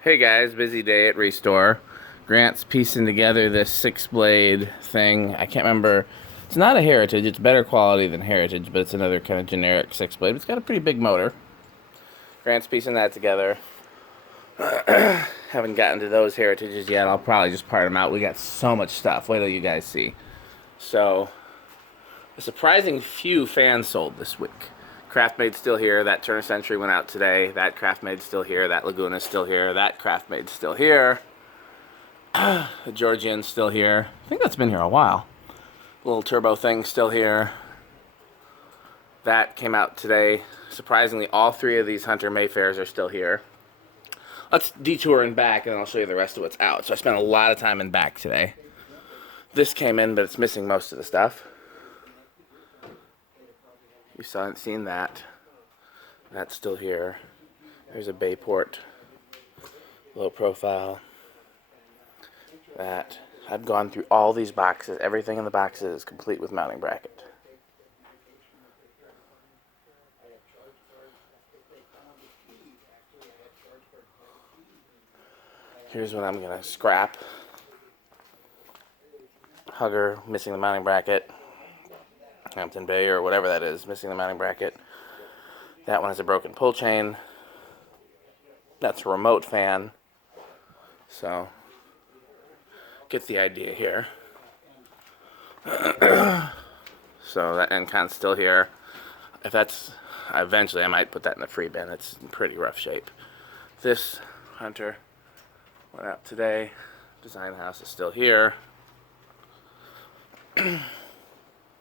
Hey guys, busy day at Restore. Grant's piecing together this 6-blade thing. I can't remember. It's not a Heritage. It's better quality than Heritage, but it's another kind of generic 6-blade. It's got a pretty big motor. Grant's piecing that together. Haven't gotten to those Heritages yet. I'll probably just part them out. We got so much stuff. Wait till you guys see. So, a surprising few fans sold this week. Craftmade's still here. That Turn of Century went out today. That Craftmade's still here. That Laguna's still here. That Craftmade's still here. The Georgian's still here. I think that's been here a while. Little turbo thing still here. That came out today. Surprisingly, all three of these Hunter Mayfairs are still here. Let's detour in back and I'll show you the rest of what's out. So I spent a lot of time in back today. This came in, but it's missing most of the stuff. You haven't seen that. That's still here. There's a Bayport, low profile. That. I've gone through all these boxes. Everything in the boxes is complete with mounting bracket. Here's what I'm going to scrap. Hugger, missing the mounting bracket. Hampton Bay or whatever that is, missing the mounting bracket. That one has a broken pull chain. That's a remote fan. So, get the idea here. So that end con's still here. If that's, eventually I might put that in the free bin. It's in pretty rough shape. This Hunter went out today. Design house is still here.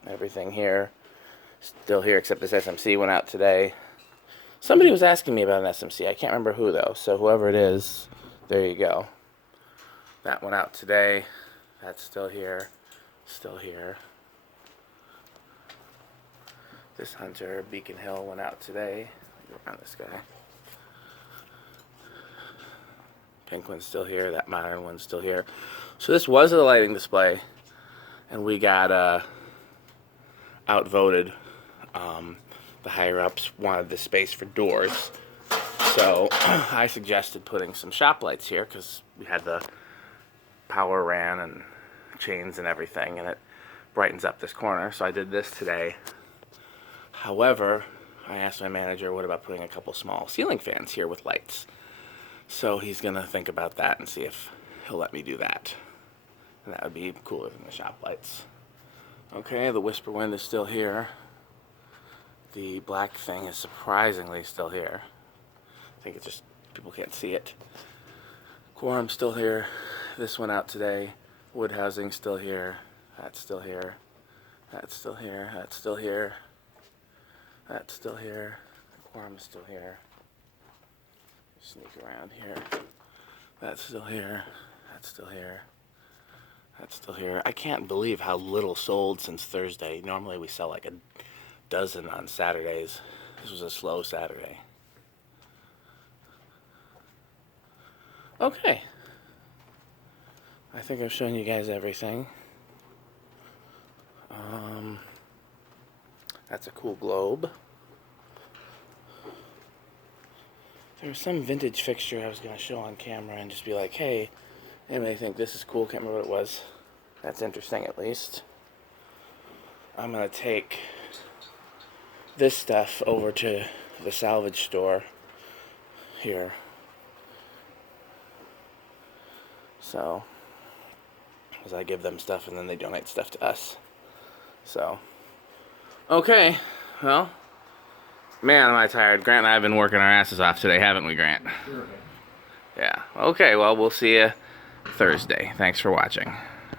Everything here, still here except this SMC went out today. Somebody was asking me about an SMC. I can't remember who though, so whoever it is, there you go. That went out today. That's still here. Still here. This Hunter, Beacon Hill, went out today. Go around this guy. Pink one's still here. That modern one's still here. So this was a lighting display, and we got outvoted. The higher ups wanted the space for doors, so I suggested putting some shop lights here because we had the power ran and chains and everything, and it brightens up this corner. So I did this today. However, I asked my manager, what about putting a couple small ceiling fans here with lights? So he's gonna think about that and see if he'll let me do that, and that would be cooler than the shop lights. Okay, the Whisper Wind is still here. The black thing is surprisingly still here. I think it's just people can't see it. Quorum's still here. This went out today. Wood housing still here. That's still here. That's still here. That's still here. That's still here. Quorum's still here. Sneak around here. That's still here. That's still here. That's still here. I can't believe how little sold since Thursday. Normally we sell like a dozen on Saturdays. This was a slow Saturday. Okay. I think I've shown you guys everything. That's a cool globe. There was some vintage fixture I was going to show on camera and just be like, hey, anybody think this is cool? Can't remember what it was. That's interesting, at least. I'm going to take this stuff over to the salvage store here. So, because I give them stuff and then they donate stuff to us. So, okay. Well, man, am I tired. Grant and I have been working our asses off today, haven't we, Grant? Sure. Yeah. Okay, well, we'll see you Thursday. Thanks for watching.